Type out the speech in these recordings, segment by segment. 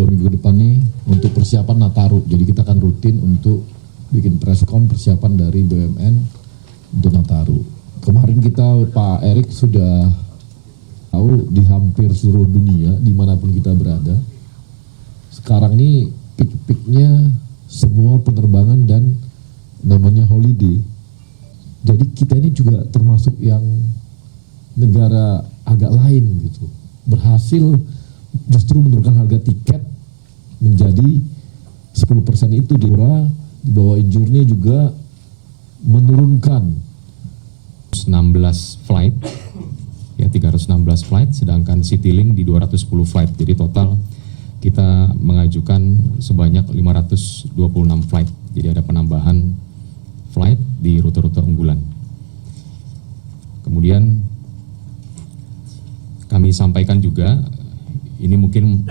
2 minggu ke depan nih untuk persiapan Nataru. Jadi kita akan rutin untuk bikin preskon persiapan dari BUMN untuk Nataru. Kemarin Pak Erik sudah tahu di hampir seluruh dunia dimanapun kita berada. Sekarang ini peak-peaknya semua penerbangan dan namanya holiday. Jadi kita ini juga termasuk yang negara agak lain gitu. Berhasil justru menurunkan harga tiket menjadi 10% itu di bawah Injurnya juga menurunkan 16 flight ya 316 flight, sedangkan Citylink di 210 flight. Jadi total kita mengajukan sebanyak 526 flight. Jadi ada penambahan flight di rute-rute unggulan. Kemudian kami sampaikan juga, ini mungkin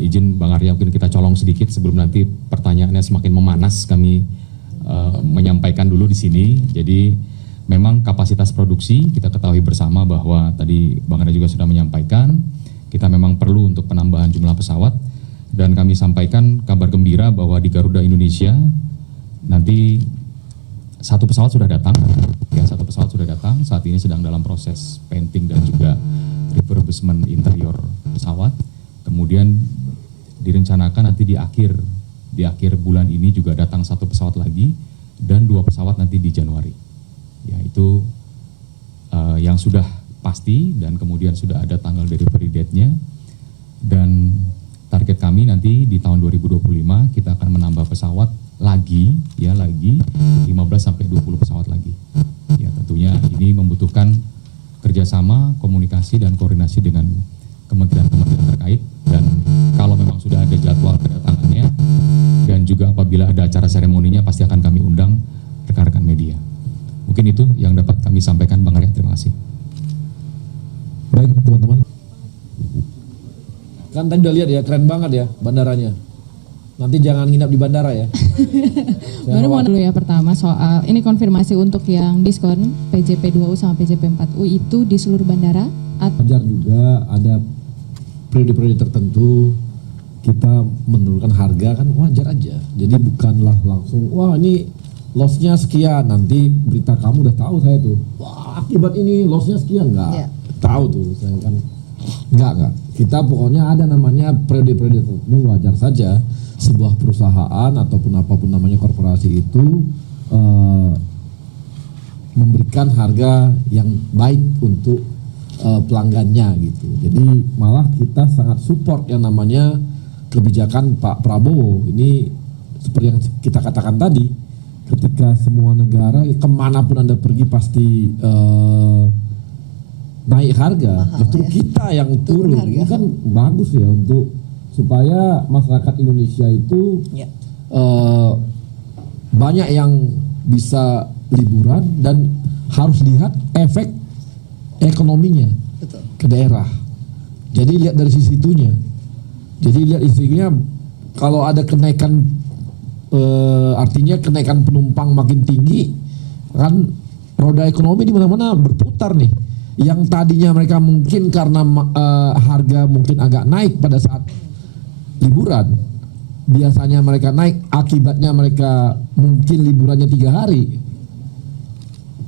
izin Bang Arya mungkin kita colong sedikit sebelum nanti pertanyaannya semakin memanas, kami menyampaikan dulu di sini. Jadi memang kapasitas produksi kita ketahui bersama bahwa tadi Bang Arya juga sudah menyampaikan, kita memang perlu untuk penambahan jumlah pesawat, dan kami sampaikan kabar gembira bahwa di Garuda Indonesia nanti satu pesawat sudah datang, saat ini sedang dalam proses painting dan juga refurbishment interior pesawat. Kemudian direncanakan nanti di akhir bulan ini juga datang satu pesawat lagi dan 2 pesawat nanti di Januari. Ya, itu yang sudah pasti, dan kemudian sudah ada tanggal delivery date-nya, dan target kami nanti di tahun 2025 kita akan menambah pesawat lagi 15 sampai 20 pesawat lagi. Ya, tentunya ini membutuhkan kerjasama, komunikasi dan koordinasi dengan kementerian-kementerian terkait, dan kalau memang sudah ada jadwal kedatangannya dan juga apabila ada acara seremoninya pasti akan kami undang rekan-rekan media. Mungkin itu yang dapat kami sampaikan, Bang Arya. Terima kasih. Baik teman-teman, kan tadi udah lihat ya, keren banget ya bandaranya. Nanti jangan nginap di bandara ya. Baru mau dulu ya, pertama soal ini konfirmasi untuk yang diskon PJP 2U sama PJP 4U itu di seluruh bandara. Wajar juga ada periode-periode tertentu kita menurunkan harga, kan wajar aja. Jadi bukanlah langsung wah ini lossnya sekian, nanti berita kamu udah tahu saya tuh. Wah akibat ini lossnya sekian, enggak. Tahu tuh saya kan. Enggak. Kita pokoknya ada namanya periode-periode tertentu, wajar saja sebuah perusahaan ataupun apapun namanya korporasi itu memberikan harga yang baik untuk pelanggannya gitu. Jadi malah kita sangat support yang namanya kebijakan Pak Prabowo. Ini seperti yang kita katakan tadi, ketika semua negara kemanapun Anda pergi pasti naik harga, justru kita yang turun. Ini kan bagus ya untuk supaya masyarakat Indonesia itu banyak yang bisa liburan dan harus lihat efek ekonominya ke daerah. Jadi lihat dari sisi itunya. Jadi lihat isinya, kalau ada kenaikan artinya kenaikan penumpang makin tinggi, kan roda ekonomi di mana-mana berputar nih. Yang tadinya mereka mungkin karena harga mungkin agak naik pada saat liburan, biasanya mereka naik akibatnya mereka mungkin liburannya 3 hari.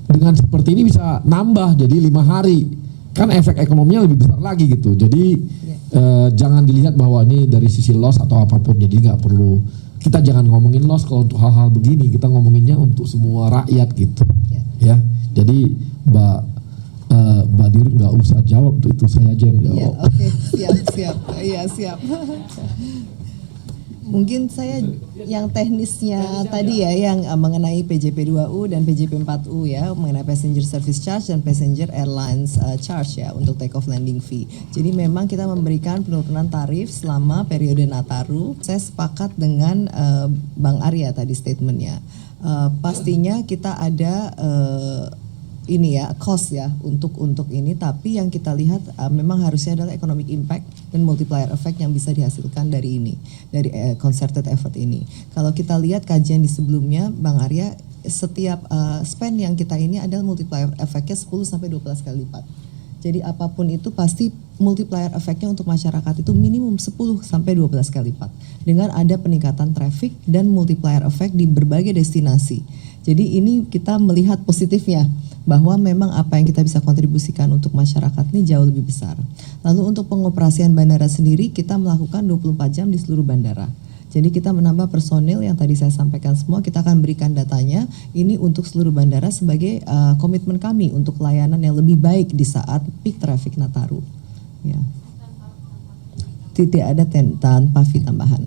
Dengan seperti ini bisa nambah jadi 5 hari, kan efek ekonominya lebih besar lagi gitu. Jadi jangan dilihat bahwa ini dari sisi loss atau apapun. Jadi nggak perlu, kita jangan ngomongin loss kalau untuk hal-hal begini, kita ngomonginnya untuk semua rakyat gitu. Ya, jadi Mbak Dir nggak usah jawab tuh, itu saya aja yang jawab. Ya, oke, siap. Iya, siap. Mungkin saya yang teknisnya tadi ya, yang mengenai PJP 2U dan PJP 4U ya, mengenai Passenger Service Charge dan Passenger Airlines Charge ya untuk take off landing fee. Jadi memang kita memberikan penurunan tarif selama periode Nataru. Saya sepakat dengan Bang Arya tadi statementnya. Pastinya kita ada ini ya cost ya untuk ini, tapi yang kita lihat memang harusnya adalah economic impact dan multiplier effect yang bisa dihasilkan dari ini, dari concerted effort ini. Kalau kita lihat kajian di sebelumnya Bang Arya, setiap spend yang kita ini adalah multiplier effect-nya 10 sampai 12 kali lipat. Jadi apapun itu pasti multiplier efeknya untuk masyarakat itu minimum 10 sampai 12 kali lipat. Dengan ada peningkatan traffic dan multiplier effect di berbagai destinasi. Jadi ini kita melihat positifnya bahwa memang apa yang kita bisa kontribusikan untuk masyarakat ini jauh lebih besar. Lalu untuk pengoperasian bandara sendiri kita melakukan 24 jam di seluruh bandara. Jadi kita menambah personil yang tadi saya sampaikan semua, kita akan berikan datanya ini untuk seluruh bandara sebagai komitmen kami untuk layanan yang lebih baik di saat peak traffic Nataru. Ya. Tidak ada tanpa fee tambahan.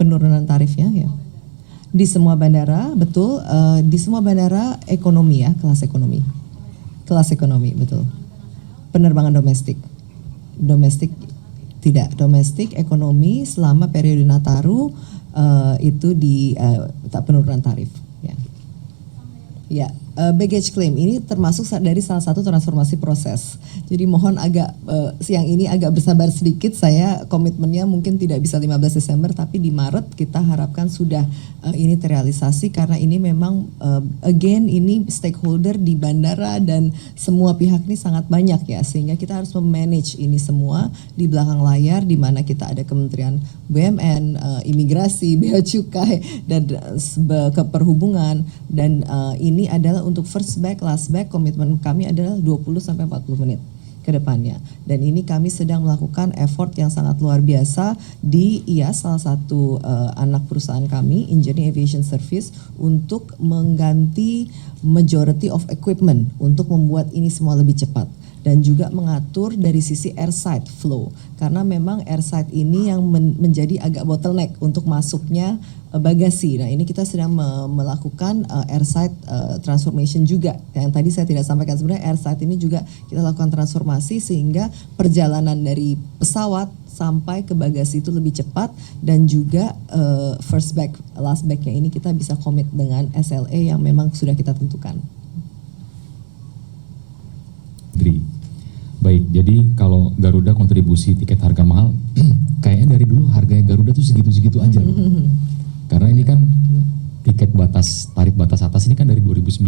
Penurunan tarifnya ya. Di semua bandara, betul, di semua bandara ekonomi ya, kelas ekonomi. Kelas ekonomi, betul. Penerbangan domestik. Domestik tidak, domestik ekonomi selama periode Nataru itu di penurunan tarif. Ya, ya. Baggage claim ini termasuk dari salah satu transformasi proses. Jadi mohon agak siang ini agak bersabar sedikit. Saya komitmennya mungkin tidak bisa 15 Desember, tapi di Maret kita harapkan sudah ini terrealisasi karena ini memang again ini stakeholder di bandara dan semua pihak ini sangat banyak ya, sehingga kita harus memanage ini semua di belakang layar di mana kita ada Kementerian BUMN, Imigrasi, Bea Cukai dan Keperhubungan dan ini adalah untuk first back, last back, komitmen kami adalah 20 sampai 40 menit ke depannya. Dan ini kami sedang melakukan effort yang sangat luar biasa di IAS, salah satu anak perusahaan kami, Engineering Aviation Service, untuk mengganti majority of equipment untuk membuat ini semua lebih cepat. Dan juga mengatur dari sisi airside flow. Karena memang airside ini yang menjadi agak bottleneck untuk masuknya bagasi. Nah ini kita sedang melakukan airside transformation juga. Yang tadi saya tidak sampaikan, sebenarnya airside ini juga kita lakukan transformasi sehingga perjalanan dari pesawat sampai ke bagasi itu lebih cepat. Dan juga first bag, last bagnya ini kita bisa komit dengan SLA yang memang sudah kita tentukan. Baik, jadi kalau Garuda kontribusi tiket harga mahal, kayaknya dari dulu harganya Garuda tuh segitu-segitu aja loh. Karena ini kan tiket tarif batas atas ini kan dari 2019.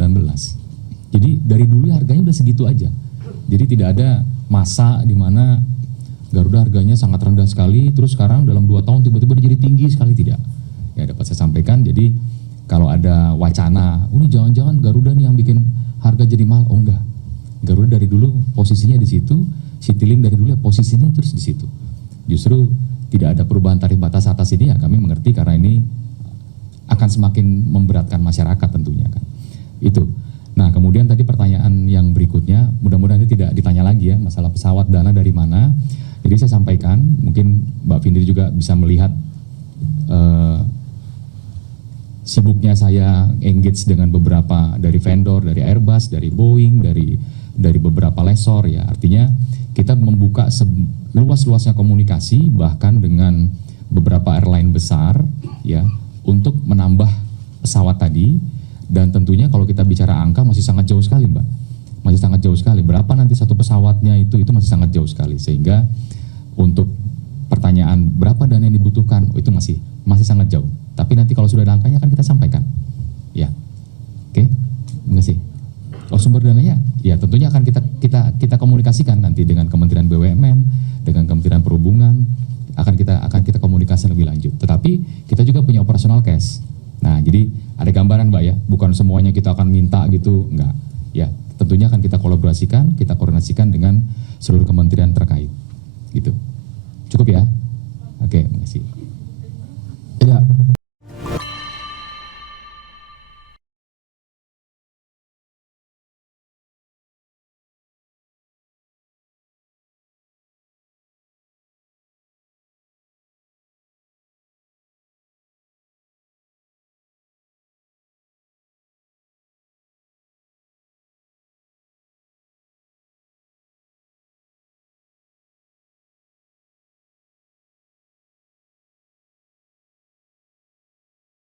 Jadi dari dulu harganya udah segitu aja. Jadi tidak ada masa di mana Garuda harganya sangat rendah sekali, terus sekarang dalam 2 tahun tiba-tiba jadi tinggi sekali, tidak. Ya dapat saya sampaikan, jadi kalau ada wacana, ini jangan-jangan Garuda nih yang bikin harga jadi mahal, oh enggak. Garuda dari dulu posisinya di situ, Citylink dari dulu ya posisinya terus di situ. Justru tidak ada perubahan tarif batas atas ini ya kami mengerti karena ini akan semakin memberatkan masyarakat tentunya kan. Itu. Nah kemudian tadi pertanyaan yang berikutnya, mudah-mudahan ini tidak ditanya lagi ya masalah pesawat dana dari mana. Jadi saya sampaikan, mungkin Mbak Findri juga bisa melihat sibuknya saya engage dengan beberapa dari vendor, dari Airbus, dari Boeing, dari beberapa lessor ya. Artinya kita membuka luas-luasnya komunikasi bahkan dengan beberapa airline besar ya untuk menambah pesawat tadi. Dan tentunya kalau kita bicara angka masih sangat jauh sekali Mbak. Masih sangat jauh sekali. Berapa nanti satu pesawatnya itu masih sangat jauh sekali. Sehingga untuk pertanyaan berapa dana yang dibutuhkan, itu masih sangat jauh. Tapi nanti kalau sudah ada angkanya akan kita sampaikan. Ya. Oke. Terima kasih. Oh sumber dananya, ya tentunya akan kita komunikasikan nanti dengan Kementerian BUMN, dengan Kementerian Perhubungan, akan kita komunikasi lebih lanjut. Tetapi kita juga punya operational cash. Nah jadi ada gambaran Mbak ya, bukan semuanya kita akan minta gitu, enggak. Ya tentunya akan kita kolaborasikan, kita koordinasikan dengan seluruh kementerian terkait. Gitu. Cukup ya? Oke, terima kasih.